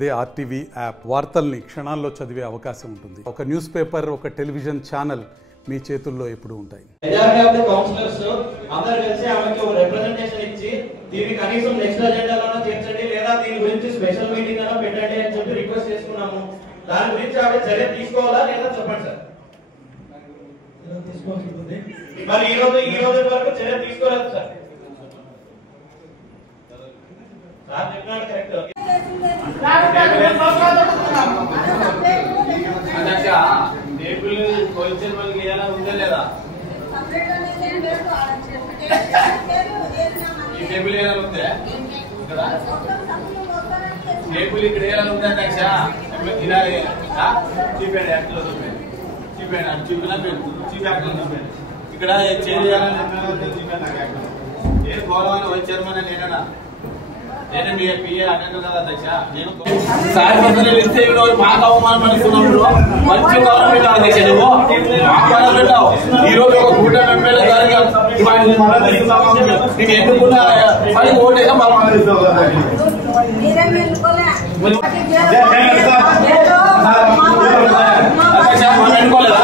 అదే RTV app వార్తల్ని క్షణాల్లో చదివే అవకాశం ఉంటుంది. ఒక న్యూస్ పేపర్, ఒక టెలివిజన్ ఛానల్ మీ చేతుల్లో ఎప్పుడు ఉంటాయి. మెజారిటీ ఆఫ్ ది కౌన్సిలర్స్ అందరూ కలిసి ఆమెకి ఒక రిప్రజెంటేషన్ ఇచ్చి దీన్ని కనీసం నెక్స్ట్ అజెండాలోనే చేర్చండి లేదా దీని గురించి స్పెషల్ మీటింగ్ అయినా పెట్టండి అని చెప్పి రిక్వెస్ట్ చేసుకున్నాము. దాని గురించి ఆవిడ చర్య తీసుకోవాలా లేదా చెప్పండి సార్. మరి ఈ రోజు వరకు చర్య తీసుకోలేదు సార్. సార్ చెప్పినాడు కరెక్ట్. టేబుల్ కొలిచిన వాళ్ళకి ఏదైనా ఉందా లేదా? ఈ టేబుల్ ఏదైనా ఉందా ఇక్కడ? టేబుల్ ఇక్కడ ఏదైనా ఉందా అధ్యక్ష? ఇలా చూపాడు యాక్ట్లో చూపాడు అది చూపినా చీఫ్ యాక్ట్లో చూపాడు. ఇక్కడ చేయాలని ఏ గౌరవాన్ని వైస్ చైర్మన్ నేనేనా? నేను మీ పిఏ అటెండ్ కదా అధ్యక్ష. నేను సార్ పర్సనల్ ఇస్తే మాకు అవమానం అనుకున్నప్పుడు మంచి గౌరవం పెట్టావు అధ్యక్ష. నువ్వు అవమానం పెట్టావు. ఈ రోజు ఒక కూటమి ఎమ్మెల్యే గారికి నేను ఎన్నుకున్న పని ఓటేగా మనం ఎన్నుకోలేదా?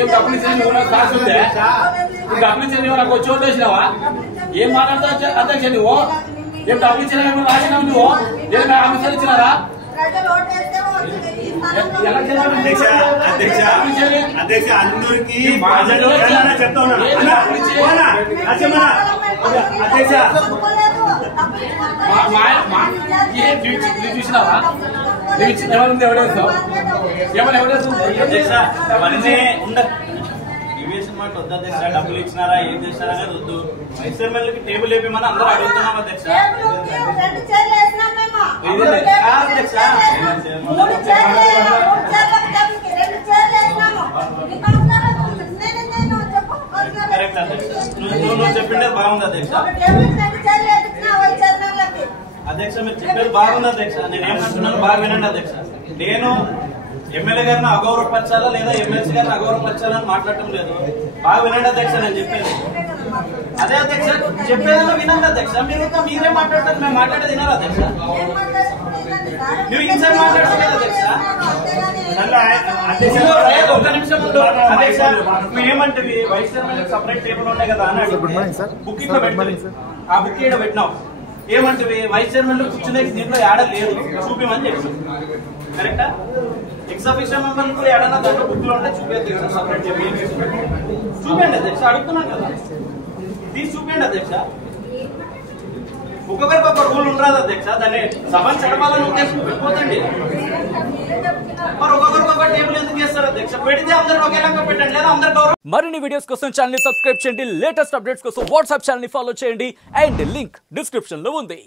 ఏం డబ్బులు ఇచ్చిన నాకు చోటు వేసినావా? ఏం మాట్లాడతావు అధ్యక్ష? నువ్వు ఏం డబ్బులు ఇచ్చిన రాసినావు? నువ్వు ఏం ఆఫీసర్ ఇచ్చినారా? చూసినావా? ఎవరు ఎవడేస్తావు? ఏమన్నా మాట వద్దు అధ్యక్ష. డబ్బులు ఇచ్చినారా ఏం చేసినారా అనేది వద్దు. వైస్ చైర్మన్లకి టేబుల్ వేయమని అందరూ అడుగుతున్నాం అధ్యక్ష. కరెక్ట్ అధ్యక్ష. నువ్వు చెప్పిండే బాగుంది అధ్యక్ష. అధ్యక్ష మీరు చెప్పేది బాగుంది అధ్యక్ష. నేనేమంటున్నాను బాగా వినండి అధ్యక్ష. నేను ఎమ్మెల్యే గారిని అగౌరవపరచాలా లేదా ఎమ్మెల్సీ గారిని అగౌరవపరచాలని మాట్లాడటం లేదు. బాగా వినండి అధ్యక్ష నేను చెప్పేది. అదే అధ్యక్ష చెప్పేదన్నా వినండి అధ్యక్ష. మీరే మాట్లాడతారు, మేము మాట్లాడేది వినాలి అధ్యక్ష. నువ్వు ఇంకోసారి మాట్లాడలేదు అధ్యక్ష. ఒక్క నిమిషం అధ్యక్ష. నువ్వు ఏమంటివి వైస్ చైర్మన్ సపరేట్ టేబుల్ ఉన్నాయి కదా అన్నాడు. బుక్ ఇట్లా పెట్టి ఆ బుక్ ఇక్కడ పెట్టినావు. ఏమంటివి వైస్ చైర్మన్ కూర్చునే దీంట్లో ఏడ లేదు చూపిమని చెప్పి. కరెక్టా? ఎక్స్ ఆఫీసర్ మెంబర్ కూడా ఏడన్నా దాంట్లో బుక్ లో ఉంటే చూపేది సపరేట్ చెప్పి చూపండి అధ్యక్ష. అడుగుతున్నాం కదా, తీసి చూపండి అధ్యక్ష. ఒక్కొక్కరికి ఒక రూల్ ఉండరాదు అధ్యక్ష. దాన్ని సభను చెడపాలని ఉద్దేశం పెట్టిపోతండి. మరి ఒక్కొక్కరికి ఒక టేబుల్ ఎందుకు చేస్తారు అధ్యక్ష? పెడితే అందరూ ఒకేలాగా పెట్టండి లేదా అందరు గౌరవం. మరిన్ని వీడియోస్ కోసం ఛానల్ ని సబ్స్క్రైబ్ చేయండి. లేటెస్ట్ అప్డేట్స్ కోసం వాట్సాప్ ఛానల్ ని ఫాలో చేయండి. అండ్ లింక్ డిస్క్రిప్షన్ లో ఉంది.